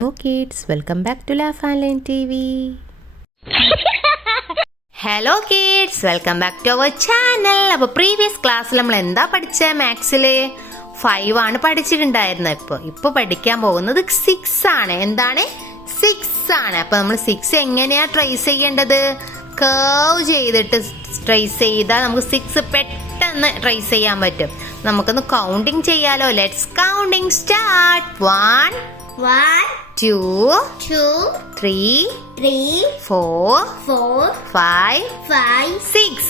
Hello kids, welcome back to Laugh Online TV. Hello kids, welcome back to our channel. അപ്പോൾ previous ക്ലാസ്സിൽ നമ്മൾ എന്താ പഠിച്ച മാത്സില് 5 ആണ് പഠിച്ചിട്ടുണ്ടായിരുന്നത്. ഇപ്പോൾ പഠിക്കാൻ പോകുന്നത് 6 ആണ്. എന്താണ് 6 ആണ്. അപ്പോൾ നമ്മൾ 6 എങ്ങനെയാ ട്രേസ് ചെയ്യേണ്ടത്? കർവ് ചെയ്തിട്ട് ട്രേസ് ചെയ്താൽ നമുക്ക് 6 പെട്ടെന്ന് ട്രേസ് ചെയ്യാൻ പറ്റും. നമുക്കൊന്ന് കൗണ്ടിങ് ചെയ്യാലോ. Let's counting start. 1 2 3 4 5 6.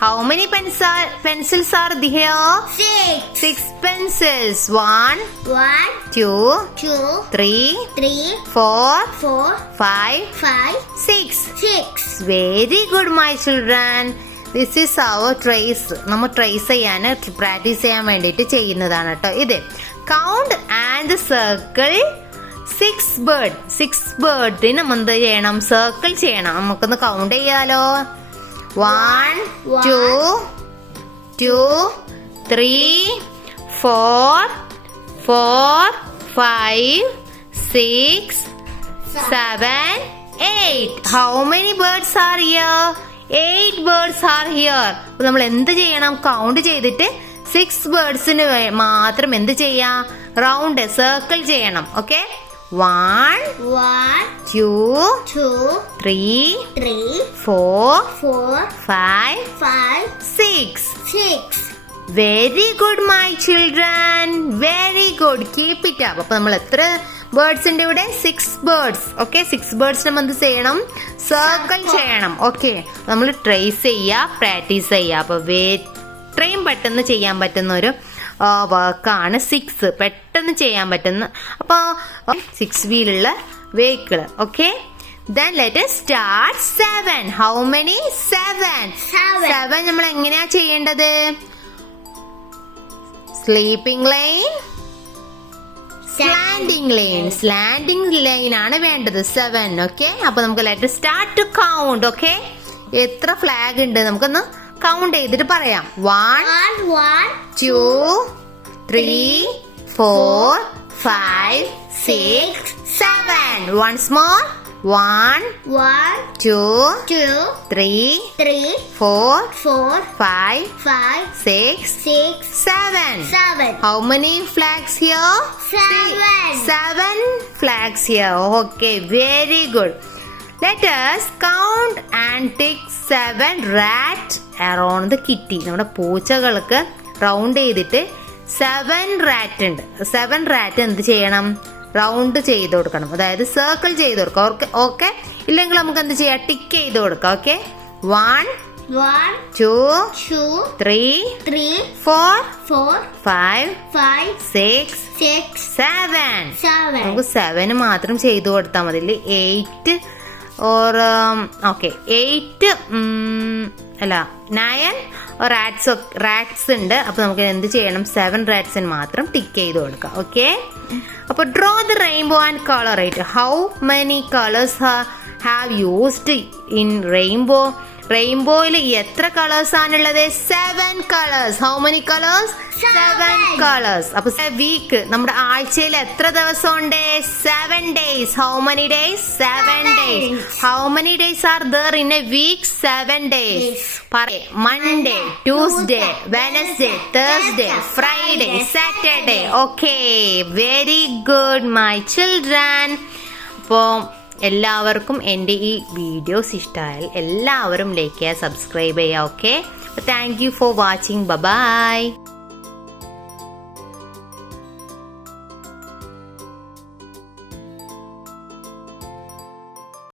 How many pencils are there? 6 pencils. 1 2 3 4 5 6. Very good my children. This is our trace. നമ്മൾ ട്രേസ് ചെയ്യാൻ പ്രാക്ടീസ് ചെയ്യാൻ വേണ്ടിയിട്ട് ചെയ്യുന്നതാണ് കേട്ടോ ഇത്. കൗണ്ട് ആൻഡ് സർക്കിൾ 6 ബേർഡിന് നമ്മൾ എന്ത് ചെയ്യണം? സർക്കിൾ ചെയ്യണം. നമുക്കൊന്ന് കൗണ്ട് ചെയ്യാലോ. 1 2 3 4 5 6 7 8. How many birds are here? 8 birds are here. നമ്മൾ എന്ത് ചെയ്യണം? കൗണ്ട് ചെയ്തിട്ട് 6 ബേർഡ്സിന് മാത്രം എന്ത് ചെയ്യാം? റൗണ്ട് സർക്കിൾ ചെയ്യണം. Okay. 1 2 3 4 5 6. Very good my children, very good. Keep it up. അപ്പൊ നമ്മൾ എത്ര ബേർഡ്സ് ഉണ്ട് ഇവിടെ? 6 ബേർഡ്സ്. ഓക്കെ. 6 ബേർഡ്സിനെ നമ്മൾ എന്ത് ചെയ്യണം? സർക്കിൾ ചെയ്യണം. ഓക്കെ. നമ്മൾ ട്രേസ് ചെയ്യുക, പ്രാക്ടീസ് ചെയ്യുക. അപ്പൊ ഇത്രയും പെട്ടെന്ന് ചെയ്യാൻ പറ്റുന്ന ഒരു വർക്കാണ് 6. പെട്ടെന്ന് ചെയ്യാൻ പറ്റുന്ന. അപ്പൊ 6 വീലുള്ള vehicle. Okay. Then let us start 7. How many? 7 നമ്മൾ എങ്ങനെയാ ചെയ്യേണ്ടത്? സ്ലീപ്പിംഗ് ലൈൻ, സ്ലാൻഡിംഗ് ലൈൻ ആണ് വേണ്ടത്. 7. ഓക്കെ. അപ്പൊ നമുക്ക് let start to count. Okay. എത്ര ഫ്ലാഗ് ഉണ്ട് നമുക്കൊന്ന് കൗണ്ട് ചെയ്തിട്ട് പറയാം. 1 2 3 4 5 6 7. Once more. 1 2 3 4 5 6 7. How many flags here? 7 flags here. Okay, very good. Let us count and tick 7 rat around the kitty. നമ്മുടെ പൂച്ചകൾക്ക് റൗണ്ട് ചെയ്തിട്ട് 7 റാറ്റ് ഉണ്ട്. 7 റാറ്റ് എന്ത് ചെയ്യണം? റൗണ്ട് ചെയ്ത് കൊടുക്കണം. അതായത് സർക്കിൾ ചെയ്ത് കൊടുക്കാം. ഓക്കെ. ഇല്ലെങ്കിൽ നമുക്ക് എന്ത് ചെയ്യാം? ടിക്ക് ചെയ്ത് കൊടുക്കാം. ഓക്കെ. 1 2 3 4 5 6 7. നമുക്ക് 7 മാത്രം ചെയ്ത് കൊടുത്താൽ മതി. 8 or okay 8 അല്ല 9 റാറ്റ്സ് ഉണ്ട്. അപ്പൊ നമുക്ക് എന്ത് ചെയ്യണം? 7 റാറ്റ്സിന് മാത്രം ടിക്ക് ചെയ്ത് കൊടുക്കാം. ഓക്കെ. അപ്പൊ draw the rainbow and colour it. How many colours have used in rainbow? റെയിൻബോയിൽ എത്ര കളേഴ്സ് ആണുള്ളത്? 7 colours. How many colours? 7 colours. അപ്പൊ വീക്ക് നമ്മുടെ ആഴ്ചയിൽ എത്ര ദിവസം ഉണ്ട്? 7 days. How many days? 7 days. How many days are there in a week? 7 days. Monday, Tuesday, Wednesday, Thursday, Friday, Saturday. Okay, very good my children. അപ്പോൾ എല്ലാവർക്കും എൻ്റെ ഈ വീഡിയോസ് ഇഷ്ടമായാൽ എല്ലാവരും ലൈക്ക് ചെയ്യുക, സബ്സ്ക്രൈബ് ചെയ്യുക. Okay. Thank you for watching. By.